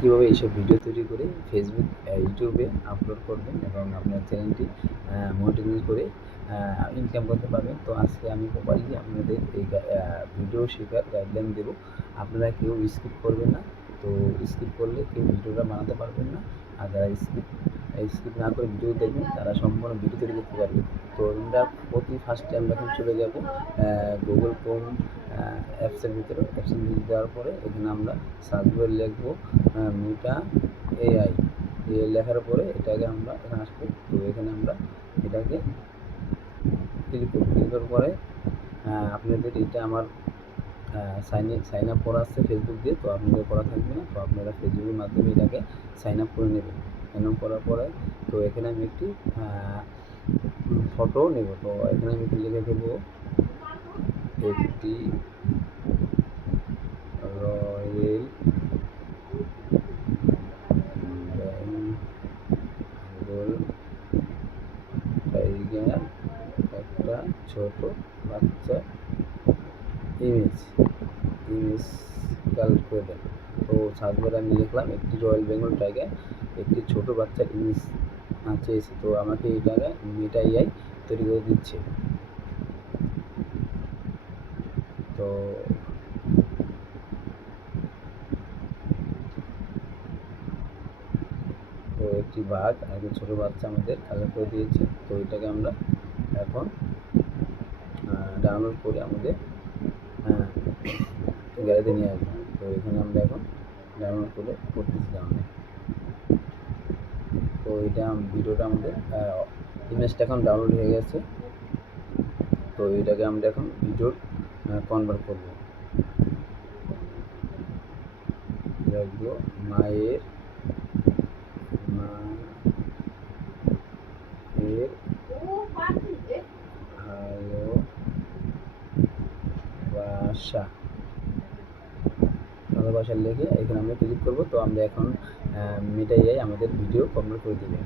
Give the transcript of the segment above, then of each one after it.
কীভাবে এইসব ভিডিও তৈরি করে ফেসবুক ইউটিউবে আপলোড করবেন এবং আপনার চ্যানেলটি মনিটাইজ করে ইনকাম করতে পারবেন। তো আজকে আমি প্রপারলি আপনাদের এই ভিডিও শেখার গাইডলাইন দেবো। আপনারা কেউ স্কিপ করবেন না। তো স্কিপ করলে কেউ ভিডিওটা বানাতে পারবেন না, আর যারা স্কিপ না করে ভিডিও দেখবেন তারা সম্পূর্ণ ভিডিও তৈরি করতে পারবে। তো আমরা ফার্স্টে আমরা এখন চলে যাব গুগল ক্রোম অ্যাপসের ভিতরে যাওয়ার পরে এখানে আমরা সার্চ করে লিখবো মেটা এআই লেখার পরে এটাকে আমরা এখানে আসবো। তো এখানে আমরা এটাকে ক্লিক করব। ক্লিক করার পরে আপনাদের এটা আমার সাইন আপ করা আছে ফেসবুক দিয়ে, তো আপনাদের করা থাকবে না। তো আপনারা ফেসবুকের মাধ্যমে এটাকে সাইন আপ করে নেবেন। সাইন আপ করার পরে তো এখানে আমি একটি ফটো নেব। তো এখানে আমি লিখে দেবো একটি রয়্যাল বেঙ্গল টাইগার একটা ছোট বাচ্চা ইমেজ কালেক্ট করে দেন। তো সার্চ করে আমি লিখলাম একটি রয়্যাল বেঙ্গল টাইগার একটি ছোট বাচ্চার ইমেজ চেয়েছি। তো আমাকে এটাকে মেটা এআই তৈরি করে দিচ্ছে। তো একটি বাঘ আর একটি ছোটো বাচ্চা আমাদের কালেক্ট করে দিয়েছে। তো এটাকে আমরা এখন ডাউনলোড করে আমাদের গ্যালারিতে নিয়ে আসবো। তো এখানে আমরা এখন ডাউনলোড করে করতেছি ডাউনলোড। তো এটা ভিডিওটা আমাদের ইমেজটা এখন ডাউনলোড হয়ে গেছে। তো এটাকে আমরা এখন ভিডিওর কনভার্ট করবো। দেখবো মায়ের ভালোবাসা লিখে এখানে আমরা ক্লিক করবো। তো আমরা এখন মেটা এআই আমাদের ভিডিও কনভার্ট করে দেবে।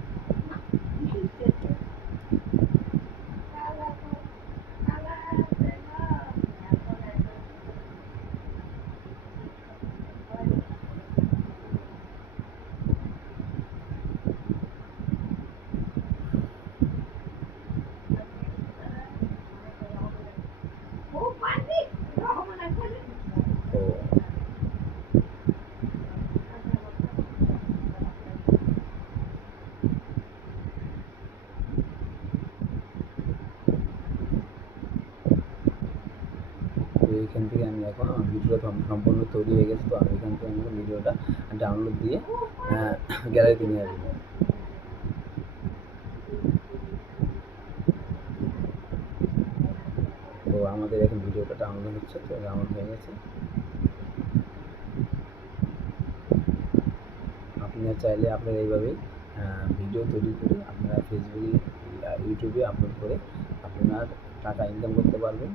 তো এইখান থেকে আমি এখন আমার ভিডিওটা সম্পূর্ণ তৈরি হয়ে গেছে। তো আমি এখান থেকে আমি ভিডিওটা ডাউনলোড দিয়ে গ্যালারিতে নিয়ে আসবো। তো আমাদের এখন ভিডিওটা ডাউনলোড হচ্ছে। তো ডাউনলোড হয়ে গেছে। আপনারা চাইলে আপনারা এইভাবেই ভিডিও তৈরি করে আপনারা ফেসবুকে ইউটিউবে আপলোড করে আপনার টাকা ইনকাম করতে পারবেন।